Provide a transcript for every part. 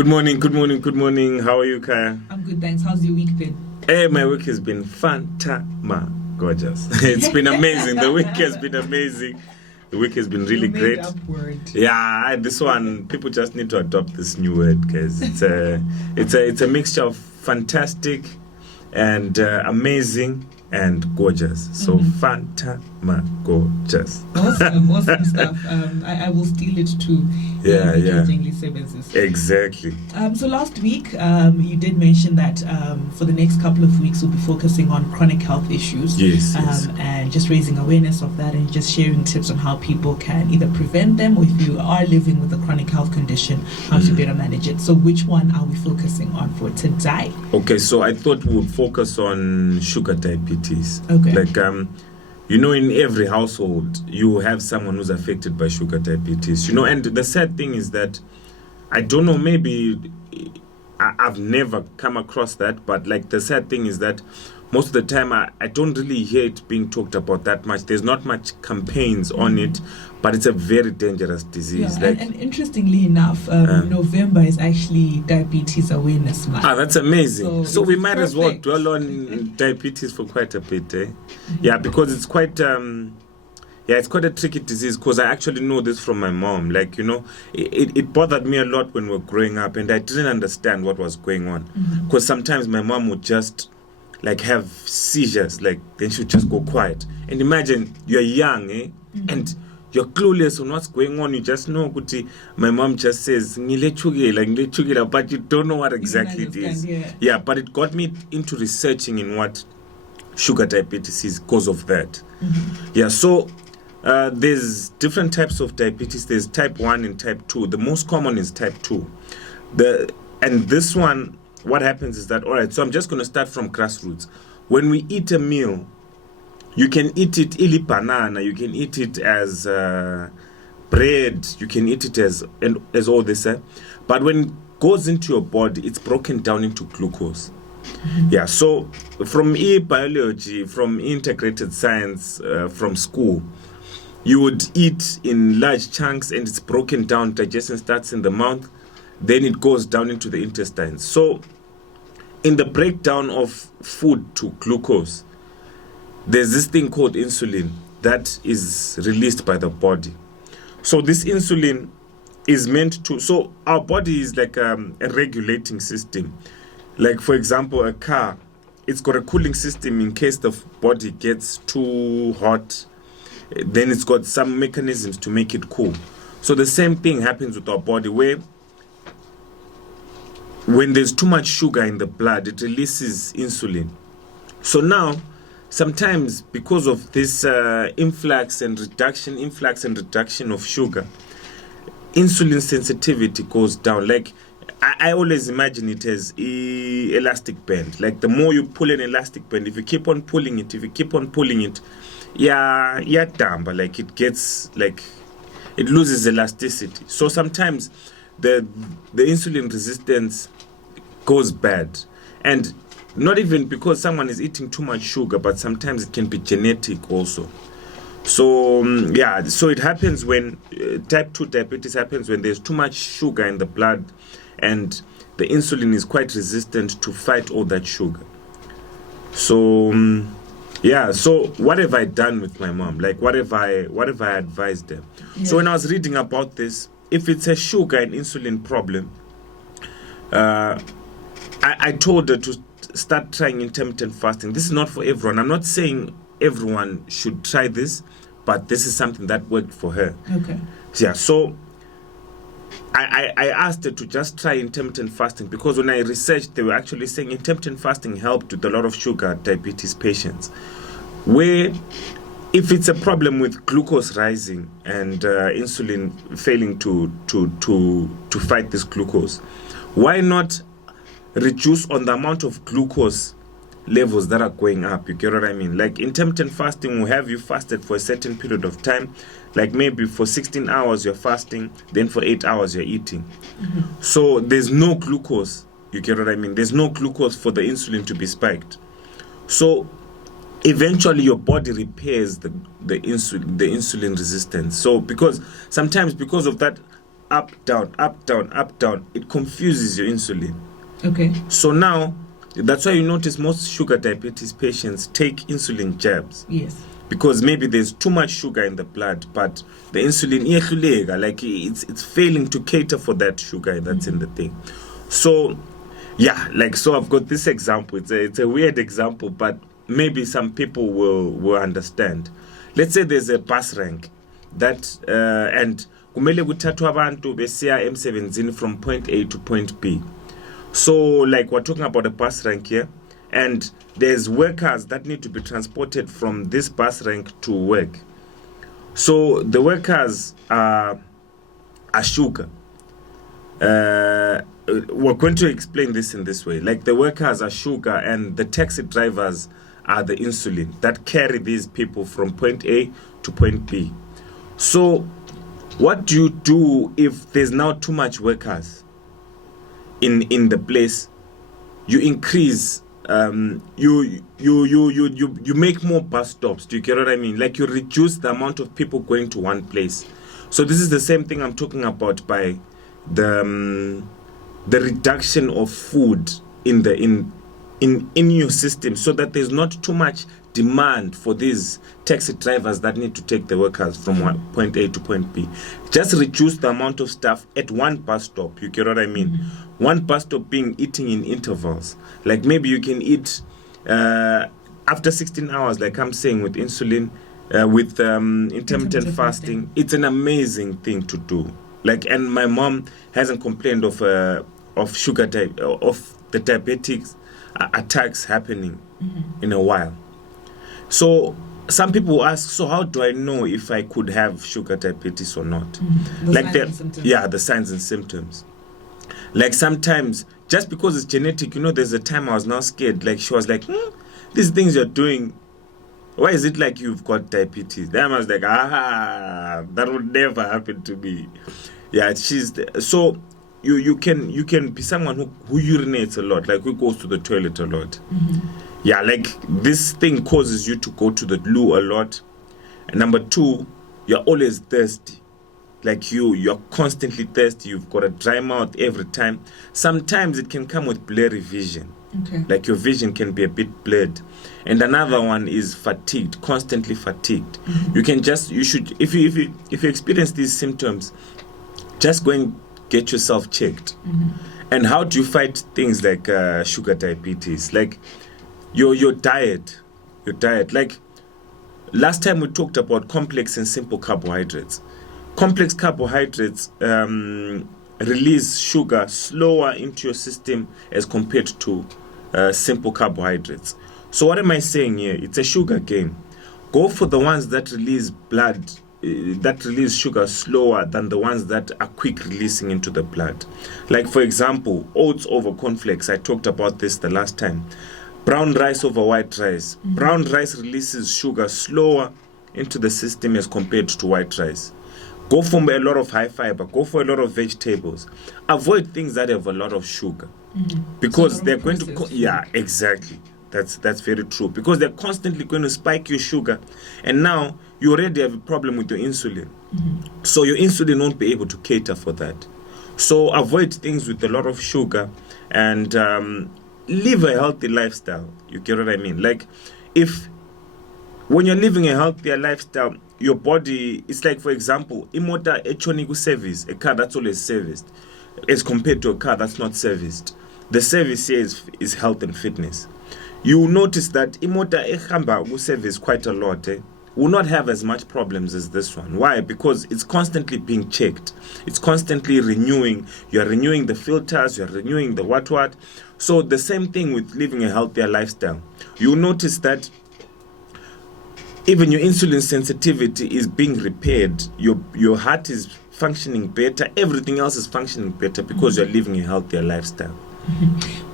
Good morning, good morning, good morning. How are you, Kaya? I'm good, thanks. How's your week been? Hey, my week has been gorgeous. It's been amazing. The week has been amazing. The week has been really Your great. made-up word. Yeah, this one, people just need to adopt this new word because it's a mixture of fantastic and amazing and gorgeous. So gorgeous. Awesome stuff. I will steal it too. Yeah. Exactly. Exactly. So last week, you did mention that for the next couple of weeks, we'll be focusing on chronic health issues. Yes. And just raising awareness of that and just sharing tips on how people can either prevent them, or if you are living with a chronic health condition, how to better manage it. So which one are we focusing on for today? Okay, so I thought we would focus on sugar diabetes. Okay. Like, in every household, you have someone who's affected by sugar diabetes. And the sad thing is that, I don't know, maybe I've never come across that, but like the sad thing is that most of the time I don't really hear it being talked about that much. There's not much campaigns on it, but it's a very dangerous disease. Yeah, and interestingly enough, November is actually Diabetes Awareness Month. That's amazing. So we might as well perfect. dwell on diabetes for quite a bit, eh? Yeah, because it's quite it's quite a tricky disease, because I actually know this from my mom. Like, it bothered me a lot when we were growing up, and I didn't understand what was going on. Because sometimes my mom would just like have seizures, like then she would just go quiet. And imagine you're young, and you're clueless on what's going on. You just know, my mom just says, "Ngile chukela," but you don't know what exactly it is. Yeah, but it got me into researching in what sugar diabetes is because of that. Yeah, so there's different types of diabetes. There's type 1 and type 2. The most common is type 2. And this one, what happens is that, all right, so I'm just going to start from grassroots. When we eat a meal, you can eat it ili banana, you can eat it as bread, you can eat it as all this, but when it goes into your body, it's broken down into glucose. Yeah, so from biology, from integrated science, from school, you would eat in large chunks and it's broken down. Digestion starts in the mouth, then it goes down into the intestines. So in the breakdown of food to glucose, there's this thing called insulin that is released by the body. So this insulin is meant to, so our body is like a regulating system. Like, for example, a car, it's got a cooling system in case the body gets too hot. Then it's got some mechanisms to make it cool. So the same thing happens with our body, where when there's too much sugar in the blood, it releases insulin. So now, sometimes because of this influx and reduction of sugar, insulin sensitivity goes down. Like, I always imagine it as elastic band. Like, the more you pull an elastic band, if you keep on pulling it, dumber, like it gets, like, it loses elasticity. So sometimes the insulin resistance goes bad, and not even because someone is eating too much sugar, but sometimes it can be genetic also. So so it happens when type 2 diabetes happens when there's too much sugar in the blood, and the insulin is quite resistant to fight all that sugar. So so what have I done with my mom? Like, what have I advised them? Yeah. So when I was reading about this, if it's a sugar and insulin problem, I told her to start trying intermittent fasting. This is not for everyone. I'm not saying everyone should try this, but this is something that worked for her. Okay. Yeah, so I asked her to just try intermittent fasting, because when I researched, they were actually saying intermittent fasting helped with a lot of sugar diabetes patients, where if it's a problem with glucose rising and insulin failing to fight this glucose, why not reduce on the amount of glucose levels that are going up? You get what I mean? Like, intermittent fasting will have you fasted for a certain period of time. Like, maybe for 16 hours you're fasting, then for 8 hours you're eating. So there's no glucose. You get what I mean? There's no glucose for the insulin to be spiked. So eventually your body repairs the insulin resistance. So because of that, up, down, up, down, up, down. It confuses your insulin. Okay. So now, that's why you notice most sugar diabetes patients take insulin jabs. Yes. Because maybe there's too much sugar in the blood, but the insulin, like it's failing to cater for that sugar that's in the thing. So, yeah, like, so I've got this example. It's a weird example, but maybe some people will understand. Let's say there's a bus rank that, and kumele kuthathwa abantu besiya emsebenzini from point A to point B. So, like, we're talking about a bus rank here, and there's workers that need to be transported from this bus rank to work. So the workers are sugar. We're going to explain this in this way. Like, the workers are sugar and the taxi drivers are the insulin that carry these people from point A to point B. So what do you do if there's now too much workers in the place? You increase you make more bus stops. Do you get what I mean? Like, you reduce the amount of people going to one place. So this is the same thing I'm talking about by the reduction of food in your system, so that there's not too much demand for these taxi drivers that need to take the workers from one point A to point B. Just reduce the amount of stuff at one bus stop. You get what I mean? One bus stop being eating in intervals. Like, maybe you can eat after 16 hours, like I'm saying, with insulin, with intermittent fasting. It's an amazing thing to do. Like, and my mom hasn't complained of sugar of the diabetics attacks happening in a while. So some people ask, so how do I know if I could have sugar diabetes or not? The signs and symptoms. Like, sometimes, just because it's genetic, there's a time I was now scared. Like, she was like, these things you're doing, why is it like you've got diabetes? Then I was like, that would never happen to me. Yeah, so you can be someone who urinates a lot, like who goes to the toilet a lot. Yeah, like, this thing causes you to go to the loo a lot. And number 2, you're always thirsty. Like, you're constantly thirsty. You've got a dry mouth every time. Sometimes it can come with blurry vision. Okay. Like, your vision can be a bit blurred. And another one is fatigued, constantly fatigued. You should, if you experience these symptoms, just go and get yourself checked. And how do you fight things like sugar diabetes? Like, your diet. Like, last time we talked about complex and simple carbohydrates. Complex carbohydrates release sugar slower into your system as compared to simple carbohydrates. So what am I saying here? It's a sugar game. Go for the ones that release sugar slower than the ones that are quick releasing into the blood. Like, for example, oats over cornflakes. I talked about this the last time. Brown rice over white rice. Brown rice releases sugar slower into the system as compared to white rice. Go for a lot of high fiber. Go for a lot of vegetables. Avoid things that have a lot of sugar, because they're going to. Yeah, exactly. That's very true, because they're constantly going to spike your sugar, and now you already have a problem with your insulin. So your insulin won't be able to cater for that. So avoid things with a lot of sugar, and live a healthy lifestyle. You get what I mean? Like, when you're living a healthier lifestyle, your body, it's like, for example, imota echoni service, a car that's always serviced, as compared to a car that's not serviced. The service here is health and fitness. You will notice that imota ehamba will service quite a lot, will not have as much problems as this one. Why? Because it's constantly being checked. It's constantly renewing. You're renewing the filters, you're renewing the what. So the same thing with living a healthier lifestyle. You'll notice that even your insulin sensitivity is being repaired. Your heart is functioning better. Everything else is functioning better because you're living a healthier lifestyle.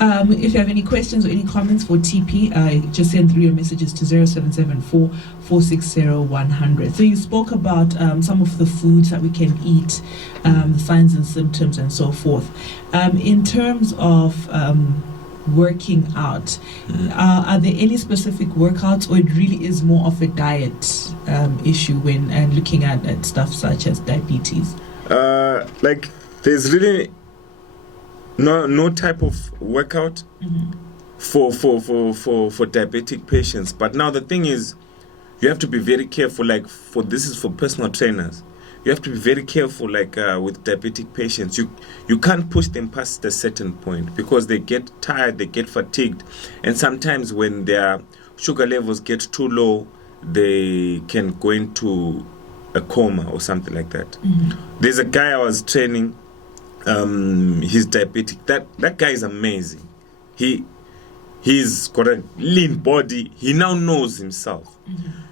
If you have any questions or any comments for TP, just send through your messages to 0774 460 100. So you spoke about some of the foods that we can eat, the signs and symptoms and so forth. In terms of working out, are there any specific workouts, or it really is more of a diet issue when looking at stuff such as diabetes? Like there's really no type of workout for diabetic patients. But now the thing is, you have to be very careful. Like this is for personal trainers. You have to be very careful. Like with diabetic patients, you can't push them past a certain point because they get tired, they get fatigued, and sometimes when their sugar levels get too low, they can go into a coma or something like that. There's a guy I was training. He's diabetic. That guy is amazing. He's got a lean body. He now knows himself.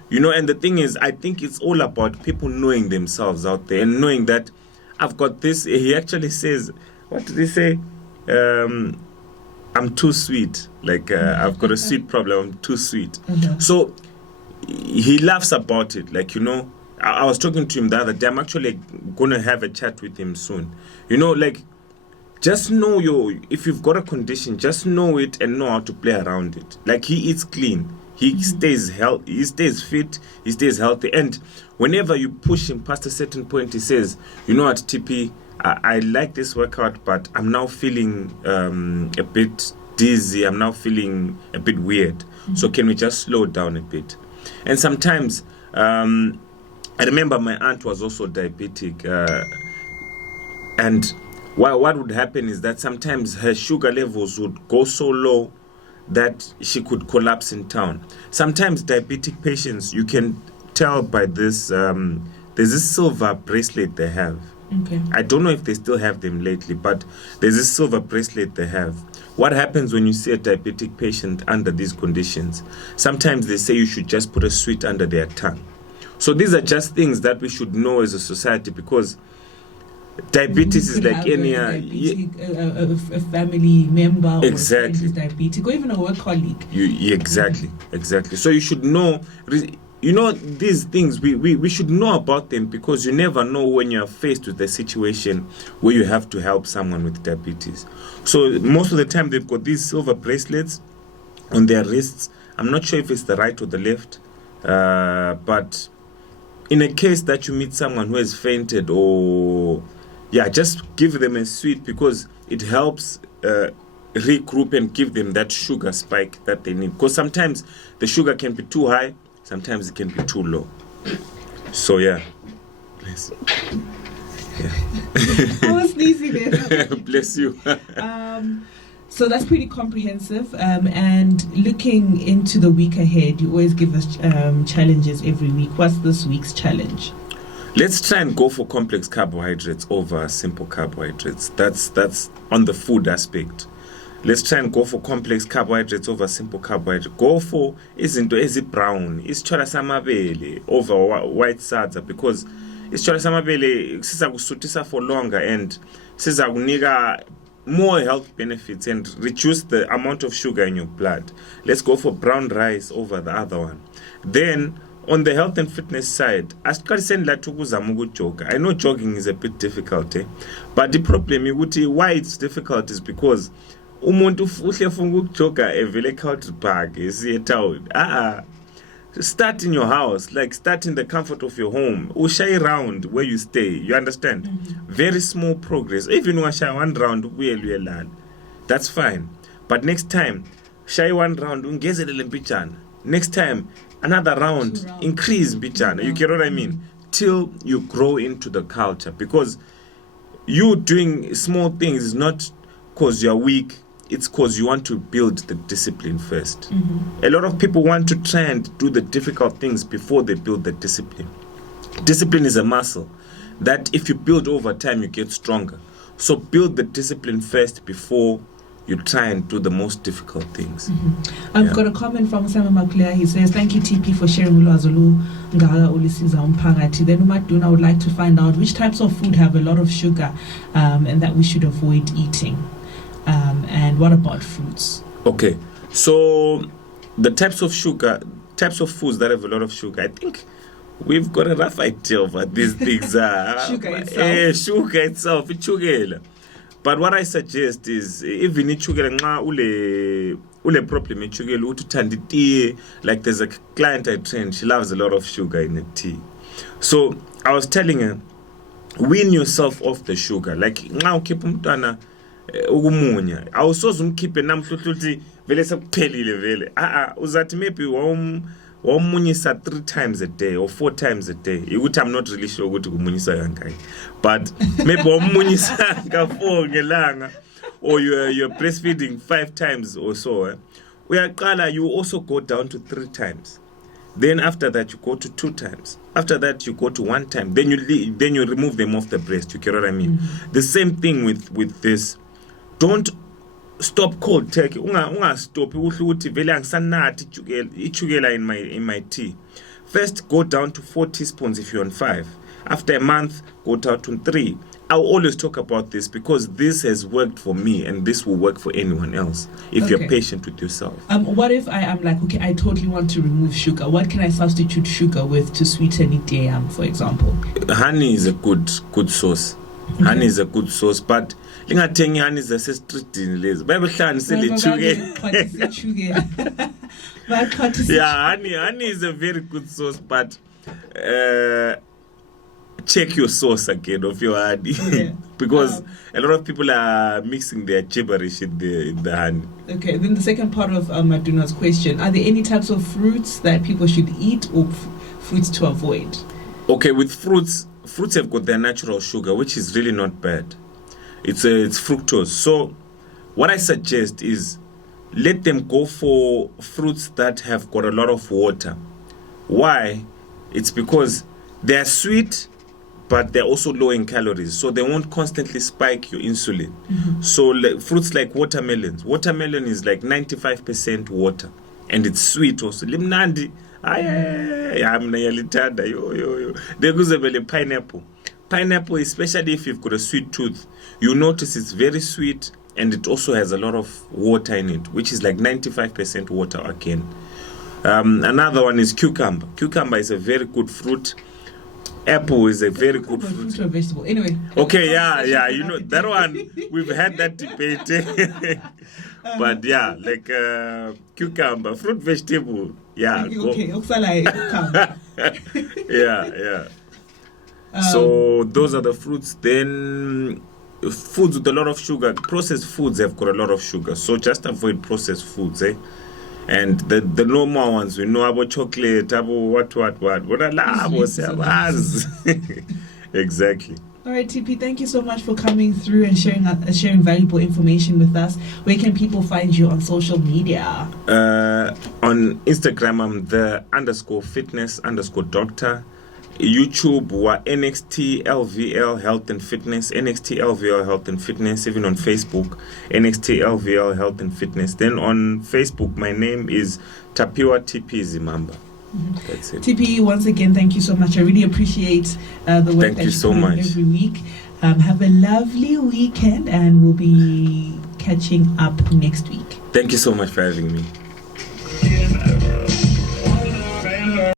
You know, and the thing is, I think it's all about people knowing themselves out there and knowing that I've got this. He actually says, what did he say? I'm too sweet. Like I've got a sweet problem. I'm too sweet. So he laughs about it. Like, you know, I was talking to him the other day. I'm actually going to have a chat with him soon. You know, like, just know if you've got a condition, just know it and know how to play around it. Like, he eats clean. He stays healthy. He stays fit. He stays healthy. And whenever you push him past a certain point, he says, you know what, TP, I like this workout, but I'm now feeling a bit dizzy. I'm now feeling a bit weird. So can we just slow down a bit? And sometimes, I remember my aunt was also diabetic. And what would happen is that sometimes her sugar levels would go so low that she could collapse in town. Sometimes diabetic patients, you can tell by this, there's this silver bracelet they have. Okay. I don't know if they still have them lately, but there's this silver bracelet they have. What happens when you see a diabetic patient under these conditions? Sometimes they say you should just put a sweet under their tongue. So these are just things that we should know as a society, because diabetes is like any a family member exactly or is diabetic, or even a work colleague. Exactly. So you should know, you know, these things, we should know about them, because you never know when you're faced with a situation where you have to help someone with diabetes. So most of the time they've got these silver bracelets on their wrists. I'm not sure if it's the right or the left, but in a case that you meet someone who has fainted, or just give them a sweet, because it helps regroup and give them that sugar spike that they need. Because sometimes the sugar can be too high, sometimes it can be too low. So bless. I was sneezing there. Bless you. So that's pretty comprehensive. And looking into the week ahead, you always give us challenges every week. What's this week's challenge? Let's try and go for complex carbohydrates over simple carbohydrates. That's on the food aspect. Let's try and go for complex carbohydrates over simple carbohydrates. Go for izinto ezi-brown, isitshwala samabele over white sadza, because isitshwala samabele sizakusuthisa for longer and sizakunika more health benefits and reduce the amount of sugar in your blood. Let's go for brown rice over the other one. Then on the health and fitness side, I know jogging is a bit difficult, but the problem is why it's difficult is because umuntu uhle funga ukujogga evele Cultibag esiye town. Start in your house, like start in the comfort of your home. Ushay round where you stay, you understand? Very small progress. Even ushay one round, that's fine. But next time, shay one round, ungezele mpichana. Next time, another round, increase mpichana. You get what I mean? Till you grow into the culture. Because you doing small things is not because you're weak, it's because you want to build the discipline first. A lot of people want to try and do the difficult things before they build the discipline. Discipline is a muscle that if you build over time, you get stronger. So build the discipline first before you try and do the most difficult things. I've got a comment from Simon McClure. He says, thank you, TP, for sharing ulwazulu ngala ulisiza umphakathi. Then Umaduna would like to find out which types of food have a lot of sugar and that we should avoid eating. And what about fruits? Okay, so the types of foods that have a lot of sugar, I think we've got a rough idea of what these things are. Sugar itself. It's sugar. But what I suggest is, even ichukela nxa ule problem ichukela uthi uthanda tea, like there's a client I trained, she loves a lot of sugar in the tea. So I was telling her, wean yourself off the sugar. Like nxa ukhipha umntwana ukumunya awusoze umkhiphe namhla uthi vele sekuphelile vele uzathi maybe wawumunyisa 3 times a day or 4 times a day. Ukuthi I'm not really sure ukuthi kumunyisa kangaki, but maybe wawumunyisa ka4 ngelanga, or you're breastfeeding 5 times or so. Uyaqala, you also go down to 3 times. Then after that you go to 2 times. After that you go to 1 time. Then you remove them off the breast. You get what I mean? Mm-hmm. The same thing with this. Don't stop cold turkey. Unga stop ukuthi vele angisanathi ichukela in my tea. First go down to 4 teaspoons if you're on 5. After a month go down to 3. I'll always talk about this because this has worked for me and this will work for anyone else if you're patient with yourself. What if I am like, okay, I totally want to remove sugar. What can I substitute sugar with to sweeten it down, for example? Honey is a good source. Okay. Honey is a good source, but lingathengi honey zasestreetini lezi bayabehlanganisele sugar. Yeah, honey is a very good source, but check your source again of your honey. Okay. Because a lot of people are mixing their gibberish in the honey. Okay, then the second part of Maduna's question, are there any types of fruits that people should eat or fruits to avoid? Okay, with fruits have got their natural sugar, which is really not bad. It's fructose. So what I suggest is let them go for fruits that have got a lot of water. Why? It's because they're sweet, but they're also low in calories, so they won't constantly spike your insulin. Mm-hmm. So fruits like watermelons. Watermelon is like 95% water, and it's sweet also. Limnandi. Then pineapple. Pineapple, especially if you've got a sweet tooth, you notice it's very sweet, and it also has a lot of water in it, which is like 95% water again. Another one is cucumber. Cucumber is a very good fruit. Apple is a very good fruit. Or vegetable. Anyway. Okay, yeah. You know that one. We've had that debate. But yeah, like cucumber, fruit, vegetable. Yeah. Okay. Yeah. So those are the fruits. Then foods with a lot of sugar. Processed foods have got a lot of sugar, so just avoid processed foods. And the normal ones, we know about chocolate, about what exactly. All right, TP, thank you so much for coming through and sharing valuable information with us. Where can people find you on social media? On Instagram, I'm the_fitness_doctor. YouTube wa NXT LVL Health and Fitness, NXT LVL Health and Fitness. Even on Facebook, NXT LVL Health and Fitness. Then on Facebook, my name is Tapiwa TP Zimamba. Mm-hmm. That's it. TP, once again, thank you so much. I really appreciate the work that you so put in every week. Have a lovely weekend, and we'll be catching up next week. Thank you so much for having me.